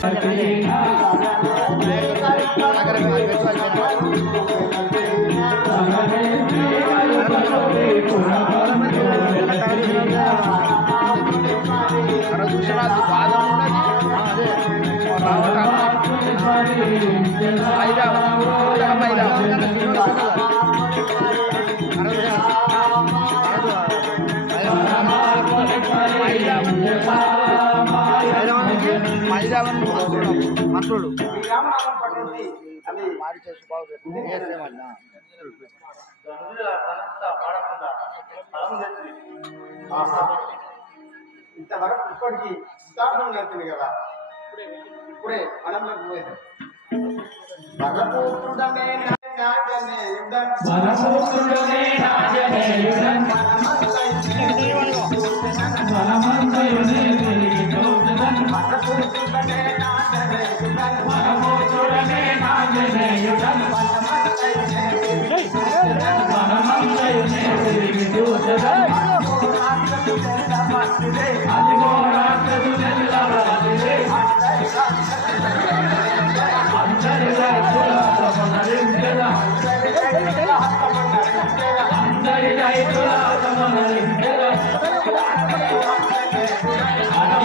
సాయిరామ్ సాయిరామ్ మాట్లాడు ఇంతవరకు ఇప్పటికీ ఉదాహరణ అవుతుంది కదా ఇప్పుడే అనంతరం పోయేది భగపూత్రుడమే నాగమే యుద్ధం భగపూత్రుడమే నాగమే యుద్ధం పరమంతయునే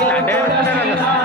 Ada, ada, ada, ada.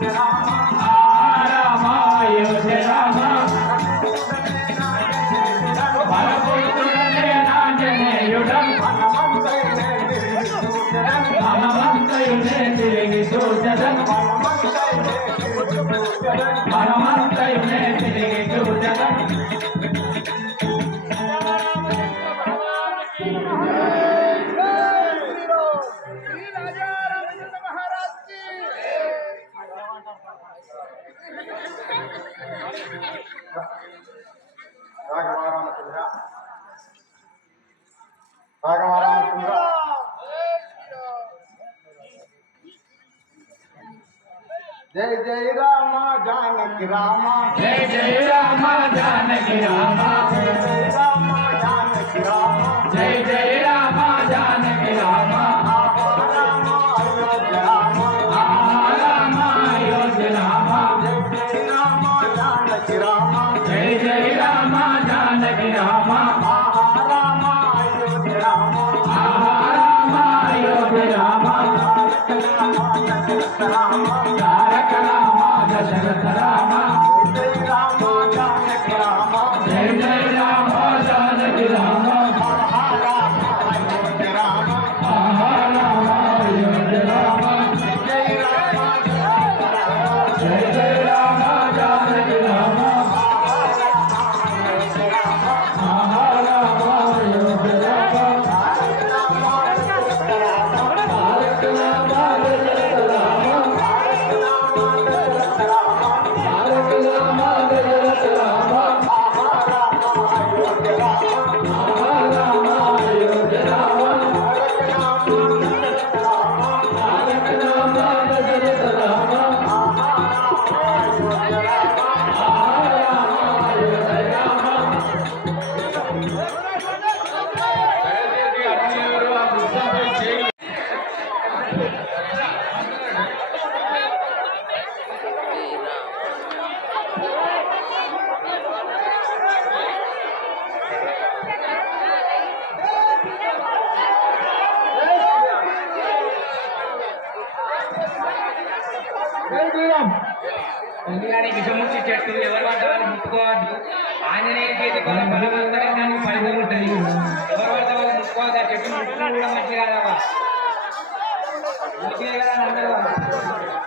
Yeah. Jaya Jaya Rama Janaki Rama Jaya Jaya Rama Janaki Rama Jaya Rama Janaki Rama Thank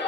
you.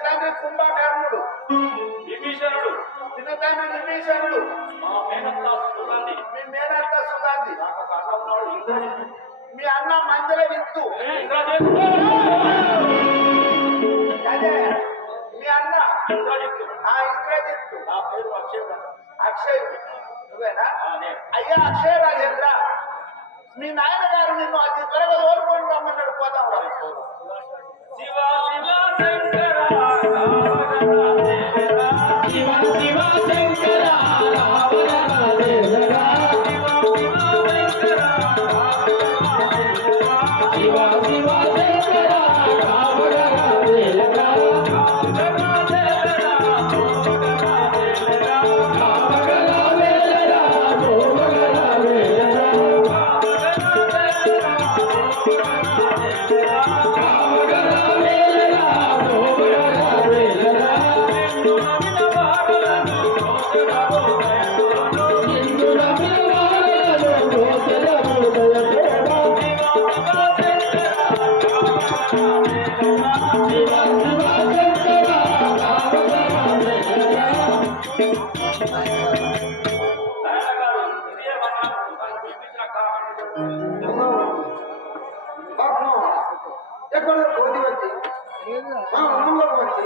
తినతామే కుంభకర్ణుడు. విభీషణుడు. తినతామే విభీషణుడు. మా మేనత్త సుగంధి. మీ మేనత్త సుగంధి. మీ అన్న మంజల విత్తు మీ అన్న. ఇంద్రజిత్తు. ఆ ఇంద్రజిత్తు. నా పేరు అక్షయ్. అక్షయ్. నువ్వేనా? అయ్యా అక్షయ రాజేంద్ర. మీ నాయన గారు నిన్ను అతి త్వరగా ఓడిపోయి రమ్మన్నాడు పోదాం శివ శివ శంకరా. ఎక్కడ కోతి వచ్చి మన అన్నంలోకి వచ్చి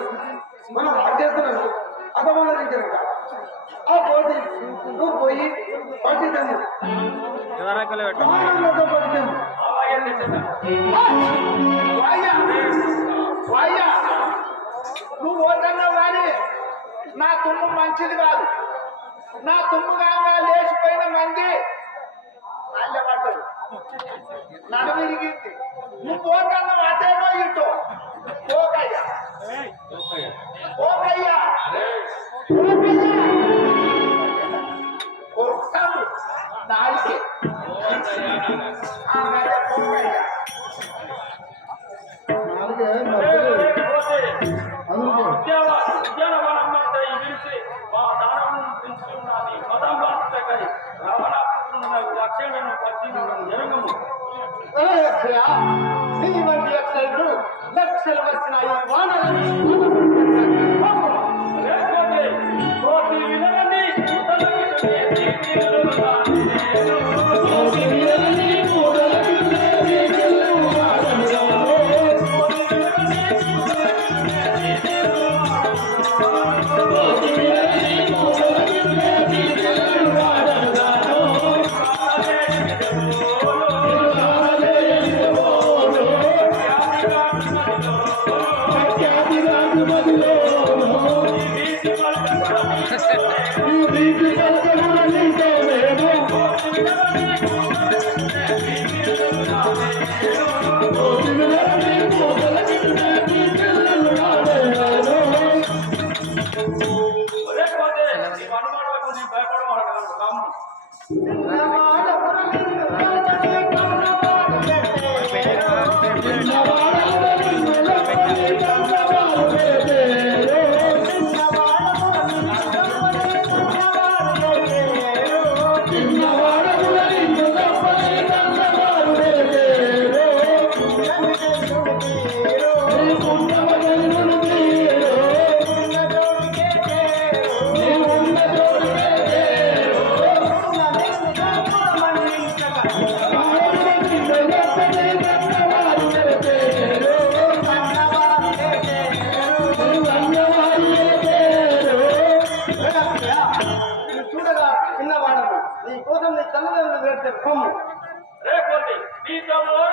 Come on.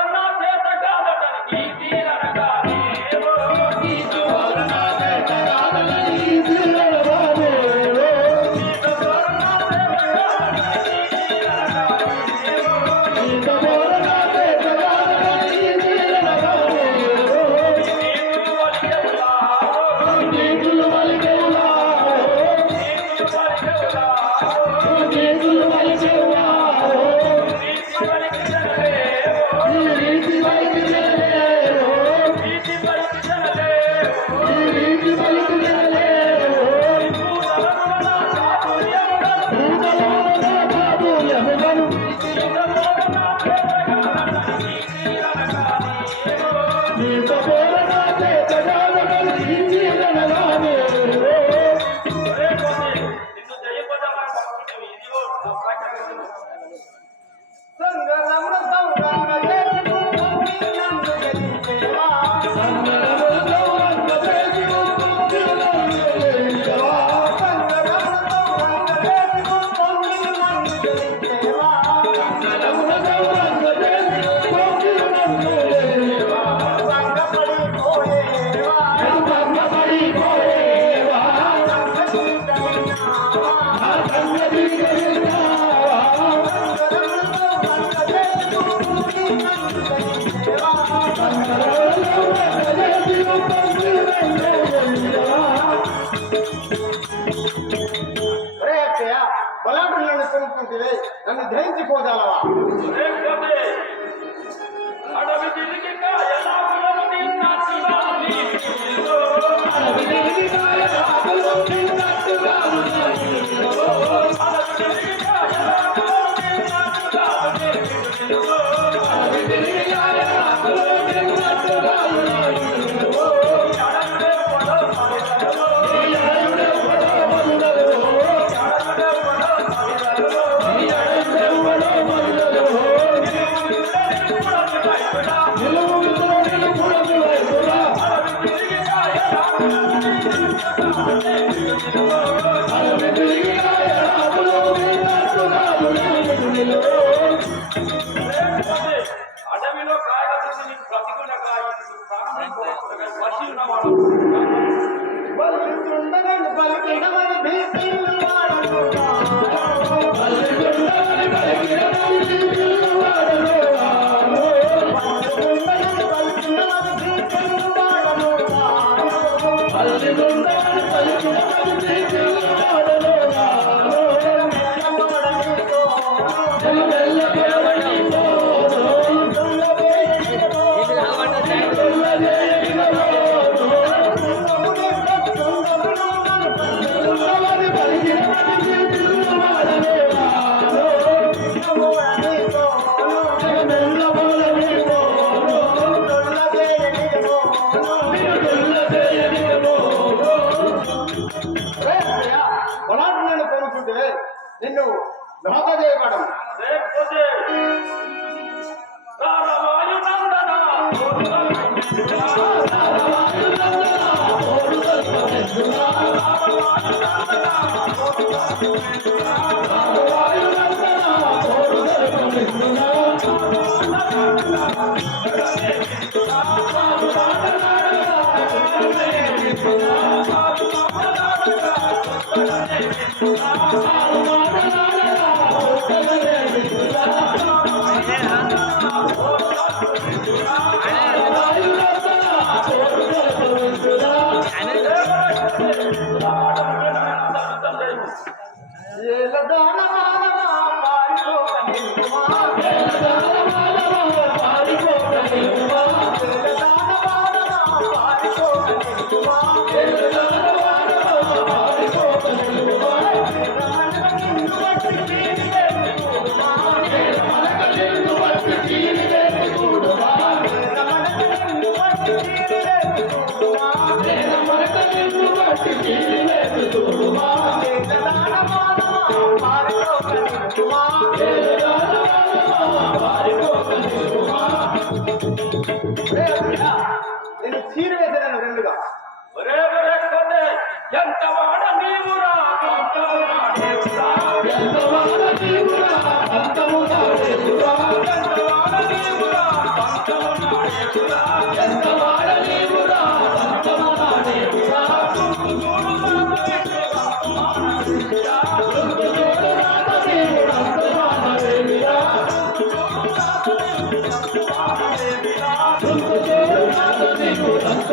నామదేవడం Oh, Lord. నేను చీర వేసేదాన్ని రెండుగా ఎంత వాడ నీవురా ఎంత వాడ నీవురా ఎంత వాడ నీవురా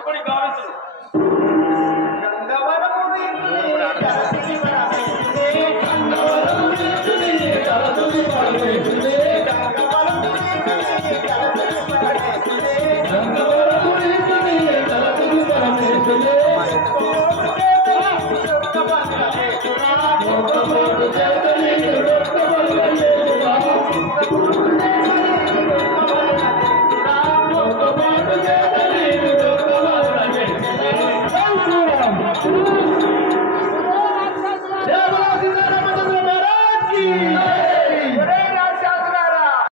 everybody got it.